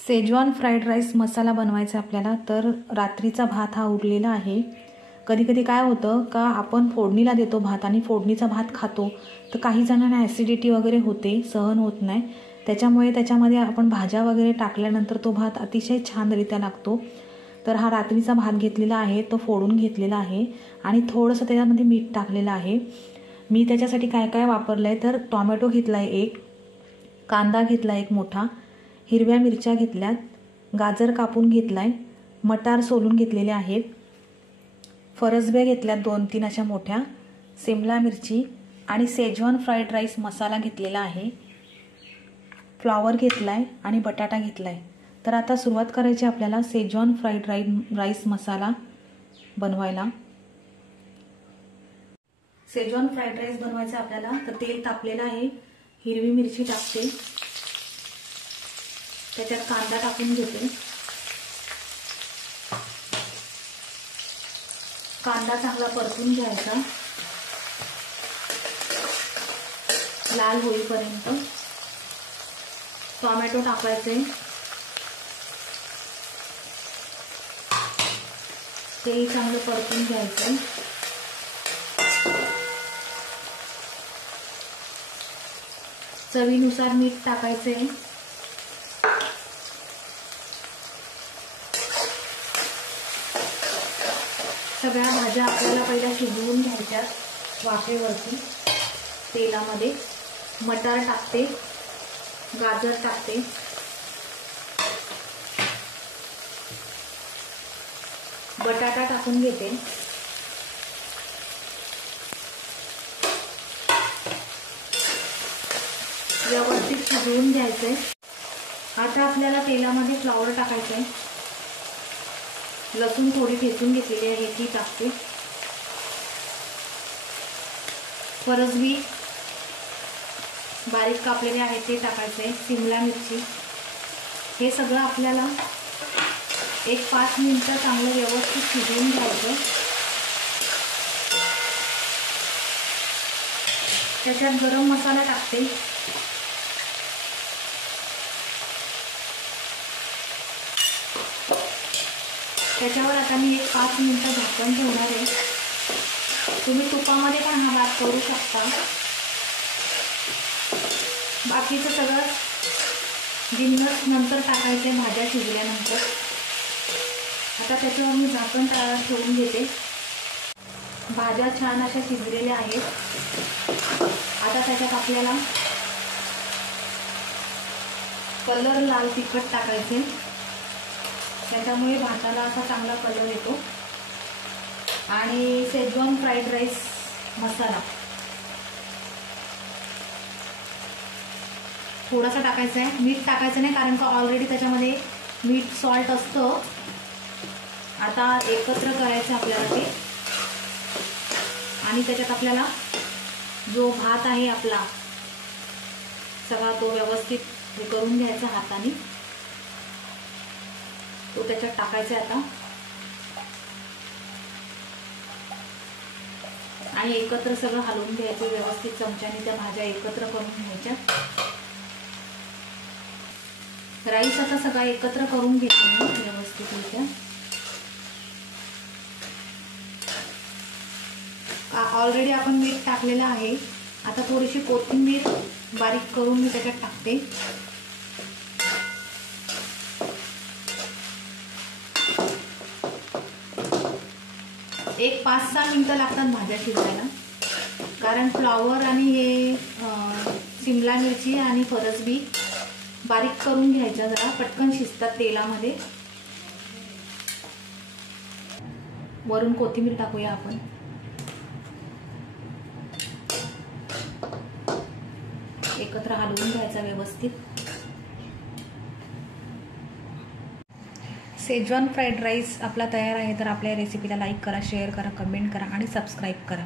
Schezwan fried rice मसाला बनवायचा आपल्याला। तर रात्रीचा भात हा उरलेला आहे। कधी कधी काय होतं का आपण फोडणीला देतो भात आणि फोडणीचा भात खातो, तर काही जणांना ॲसिडिटी वगैरे होते, सहन होत नाही। त्याच्यामुळे त्याच्यामध्ये आपण भाज्या वगैरे टाकल्यानंतर तो भात अतिशय छानरित्या लागतो। तर हा रात्रीचा भात घेतलेला आहे, तो फोडून घेतलेला आहे आणि थोडंसं त्याच्यामध्ये मीठ टाकलेलं आहे। मी त्याच्यासाठी काय काय वापरलं आहे, तर टोमॅटो घेतला आहे एक, कांदा घेतला एक मोठा, हिरव्या मिरच्या घेतल्यात, गाजर कापून घेतलाय, मटार सोलून घेतलेले आहेत, फरसबे घेतल्यात 2-3 अशा मोठ्या, शिमला मिरची आणि शेजवान फ्राईड राईस मसाला घेतलेला आहे, फ्लॉवर घेतलाय आणि बटाटा घेतलाय। तर आता सुरुवात करायची आपल्याला शेजवान फ्राईड राईस मसाला बनवायला। शेजवान फ्राईड राईस बनवायचा आपल्याला। तर तेल तापलेलं आहे, हिरवी मिरची टाकते, त्याच्यात कांदा टाकून घेते, कांदा चांगला परतून घ्यायचा लाल होईपर्यंत। टोमॅटो टाकायचे, तेही चांगलं परतून घ्यायचं। चवीनुसार मीठ टाकायचे, सगळ्या भाज्या आपल्याला पहिला शिजवून घ्यायच्या वाफेवरती तेलामध्ये। मटार टाकते, गाजर टाकते, बटाटा टाकून घेते, व्यवस्थित शिजवून घ्यायचंय। आता आपल्याला तेलामध्ये फ्लॉवर टाकायचंय, लसूण थोडी ठेचून घेतलेली आहे ती टाकते, फरसबी बारीक कापलेले आहे ते टाकायचे, शिमला मिरची, हे सगळं आपल्याला एक 5 मिनिटं चांगलं व्यवस्थित शिजवून घ्यायचं। त्याच्यात गरम मसाला टाकते, त्याच्यावर आता मी एक 5 मिनिटं झाकण ठेवणार आहे। तुम्ही तुपामध्ये पण हा भात करू शकता। बाकीचं सगळं जिन्नस नंतर टाकायचे भाज्या शिजल्यानंतर। आता त्याच्यावर मी झाकण ठेवून घेते। भाज्या छान अशा शिजलेल्या आहेत। आता त्याच्यात आपल्याला कलर लाल तिखट टाकायचे, त्याच्यामुळे भाताला असा चांगला कलर येतो। आणि शेजवान फ्राईड राईस मसाला थोडासा टाकायचा आहे, मीठ टाकायचं नाही कारण का ऑलरेडी त्याच्यामध्ये मीठ सॉल्ट असतं। आता एकत्र करायचं आपल्याला ते, आणि त्याच्यात आपल्याला जो भात आहे आपला सगळा तो व्यवस्थित हे करून घ्यायचा हाताने, तो त्याच्यात टाकायचा आता आणि एकत्र सगळं हलवून घ्यायचं व्यवस्थित चमच्याने। त्या भाज्या एकत्र करून घ्यायच्या। राईस आता सगळा एकत्र करून घेते मी व्यवस्थितरित्या। ऑलरेडी आपण मीठ टाकलेलं आहे। आता थोडीशी कोथिंबीर बारीक करून मी त्याच्यात टाकते, एक 5-6 मिनिटं लागतात भाज्या शिजायला, कारण फ्लॉवर आणि हे शिमला मिरची आणि फरसबी बारीक करून घ्यायच्या, जरा पटकन शिजतात तेलामध्ये। वरून कोथिंबीर टाकूया आपण, एकत्र हलवून घ्यायचा व्यवस्थित। शेजवान फ्राईड राईस आपला तयार आहे। तर आपल्या रेसिपीला लाईक करा, शेअर करा, कमेंट करा आणि सबस्क्राईब करा।